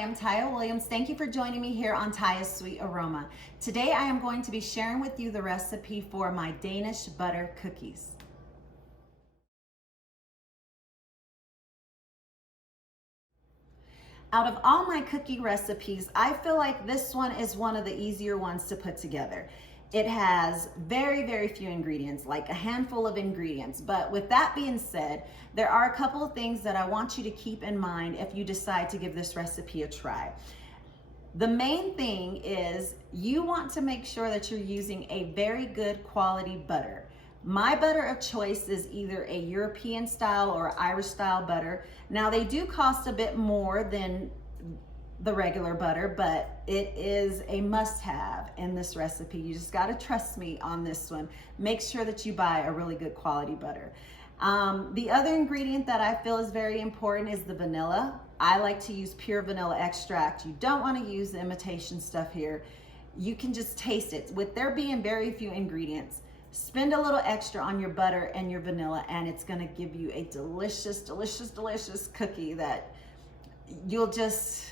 Hi, I'm Taya Williams. Thank you for joining me here on Taya's Sweet Aroma. Today I am going to be sharing with you the recipe for my Danish butter cookies. Out of all my cookie recipes, I feel like this one is one of the easier ones to put together. It has very few ingredients, like a handful of ingredients. But with that being said, there are a couple of things that I want you to keep in mind if you decide to give this recipe a try. The main thing is you want to make sure that you're using a very good quality butter. My butter of choice is either a European style or Irish style butter. Now they do cost a bit more than the regular butter, but it is a must-have in this recipe. You just got to trust me on this one. Make sure that you buy a really good quality butter. The other ingredient that I feel is very important is the vanilla. I like to use pure vanilla extract. You don't want to use the imitation stuff here. You can just taste it. With there being very few ingredients, spend a little extra on your butter and your vanilla, and it's going to give you a delicious cookie that you'll just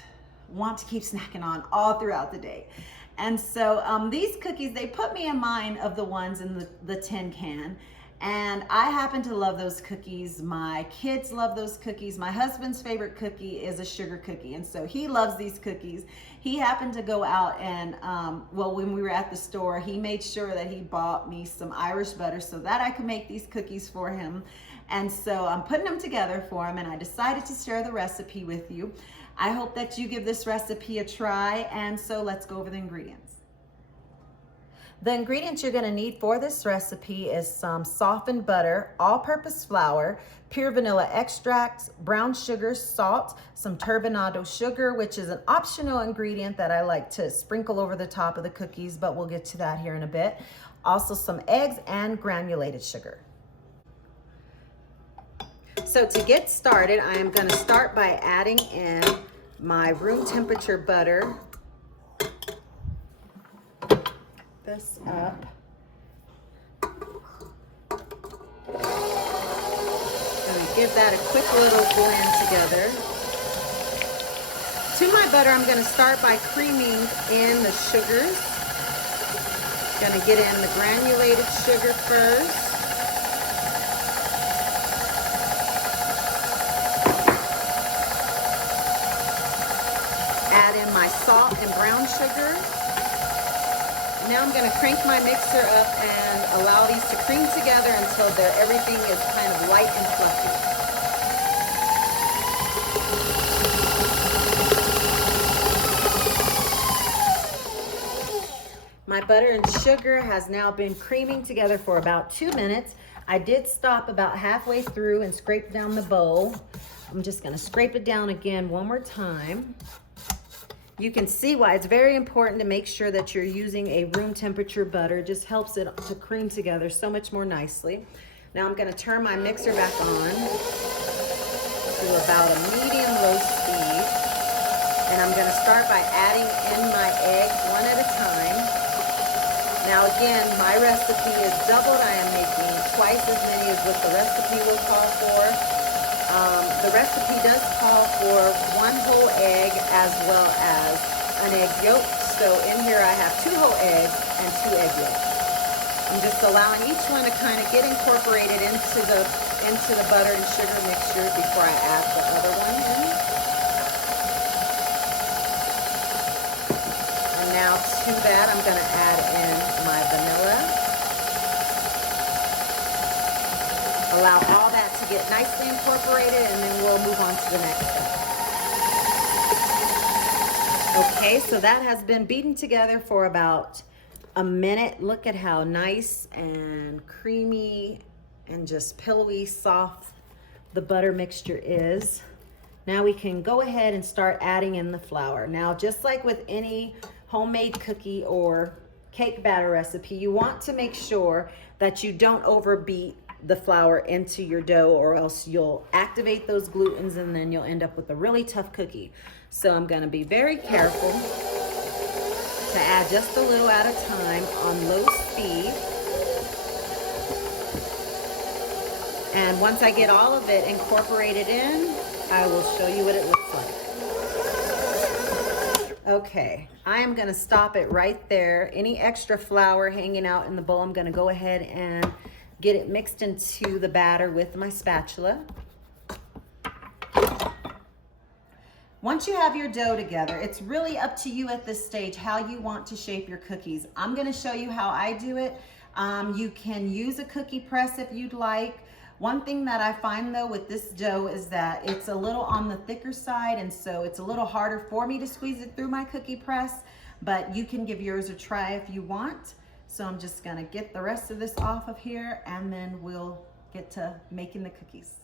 want to keep snacking on all throughout the day. And so these cookies, they put me in mind of the ones in the tin can. And I happen to love those cookies. My kids love those cookies. My husband's favorite cookie is a sugar cookie. And so he loves these cookies. He happened to go out and, well, when we were at the store, he made sure that he bought me some Irish butter so that I could make these cookies for him. And so I'm putting them together for him, and I decided to share the recipe with you. I hope that you give this recipe a try, and so let's go over the ingredients. The ingredients you're gonna need for this recipe is some softened butter, all-purpose flour, pure vanilla extract, brown sugar, salt, some turbinado sugar, which is an optional ingredient that I like to sprinkle over the top of the cookies, but we'll get to that here in a bit. Also some eggs and granulated sugar. So to get started, I am gonna start by adding in my room temperature butter. This up. Gonna give that a quick little blend together. To my butter, I'm gonna start by creaming in the sugars. Gonna get in the granulated sugar first. Add in my salt and brown sugar. Now I'm going to crank my mixer up and allow these to cream together until everything is kind of light and fluffy. My butter and sugar has now been creaming together for about 2 minutes. I did stop about halfway through and scrape down the bowl. I'm just going to scrape it down again one more time. You can see why it's very important to make sure that you're using a room temperature butter. It just helps it to cream together so much more nicely. Now I'm going to turn my mixer back on to about a medium-low speed. And I'm going to start by adding in my eggs one at a time. Now again, my recipe is doubled. I am making twice as many as what the recipe will call for. The recipe does call for 1 whole egg as well as an egg yolk. So in here I have 2 whole eggs and 2 egg yolks. I'm just allowing each one to kind of get incorporated into the butter and sugar mixture before I add the other one in. And now to that I'm going to add in my vanilla. Allow all that to get nicely incorporated, and then we'll move on to the next step. Okay, so that has been beaten together for about a minute. Look at how nice and creamy and just pillowy soft the butter mixture is. Now we can go ahead and start adding in the flour. Now, just like with any homemade cookie or cake batter recipe, you want to make sure that you don't overbeat the flour into your dough, or else you'll activate those glutens and then you'll end up with a really tough cookie. So I'm going to be very careful to add just a little at a time on low speed. And once I get all of it incorporated in, I will show you what it looks like. Okay, I am gonna stop it right there. Any extra flour hanging out in the bowl, I'm gonna go ahead and get it mixed into the batter with my spatula. Once you have your dough together, it's really up to you at this stage how you want to shape your cookies. I'm gonna show you how I do it. You can use a cookie press if you'd like. One thing that I find though with this dough is that it's a little on the thicker side, and so it's a little harder for me to squeeze it through my cookie press, but you can give yours a try if you want. So I'm just gonna get the rest of this off of here, and then we'll get to making the cookies.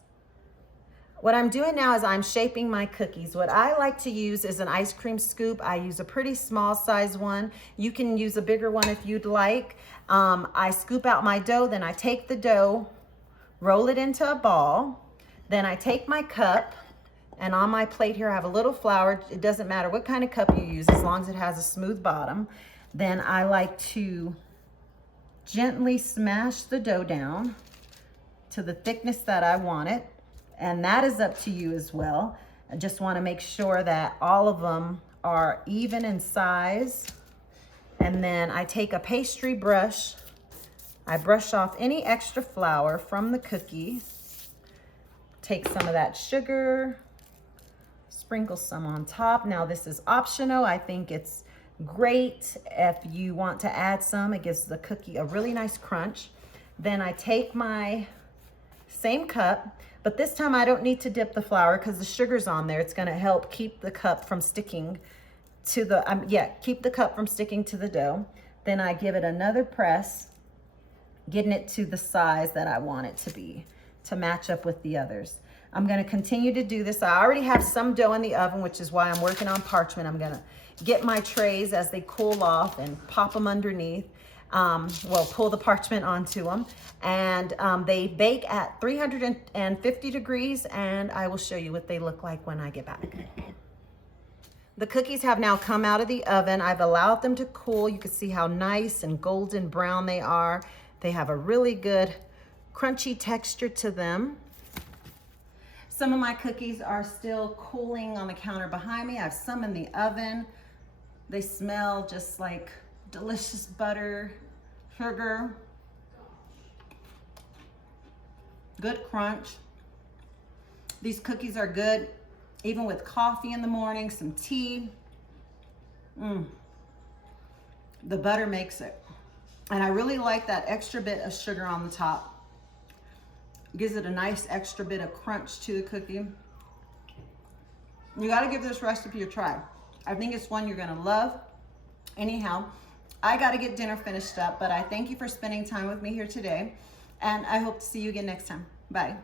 What I'm doing now is I'm shaping my cookies. What I like to use is an ice cream scoop. I use a pretty small size one. You can use a bigger one if you'd like. I scoop out my dough, then I take the dough, roll it into a ball. Then I take my cup, and on my plate here I have a little flour. It doesn't matter what kind of cup you use as long as it has a smooth bottom. Then I like to gently smash the dough down to the thickness that I want it. And that is up to you as well. I just want to make sure that all of them are even in size. And then I take a pastry brush. I brush off any extra flour from the cookie. Take some of that sugar, sprinkle some on top. Now this is optional. I think it's great if you want to add some. It gives the cookie a really nice crunch. Then I take my same cup, but this time I don't need to dip the flour because the sugar's on there. It's gonna help keep the cup from sticking to the, keep the cup from sticking to the dough. Then I give it another press, getting it to the size that I want it to be to match up with the others. I'm gonna continue to do this. I already have some dough in the oven, which is why I'm working on parchment. I'm gonna get my trays as they cool off and pop them underneath. Pull the parchment onto them, and they bake at 350 degrees, and I will show you what they look like when I get back. The cookies have now come out of the oven. I've allowed them to cool. You can see how nice and golden brown they are. They have a really good crunchy texture to them. Some of my cookies are still cooling on the counter behind me. I have some in the oven. They smell just like delicious butter, sugar, good crunch. These cookies are good even with coffee in the morning, some tea. The butter makes it. And I really like that extra bit of sugar on the top. Gives it a nice extra bit of crunch to the cookie. You gotta give this recipe a try. I think it's one you're gonna love. Anyhow, I gotta get dinner finished up, but I thank you for spending time with me here today, and I hope to see you again next time. Bye.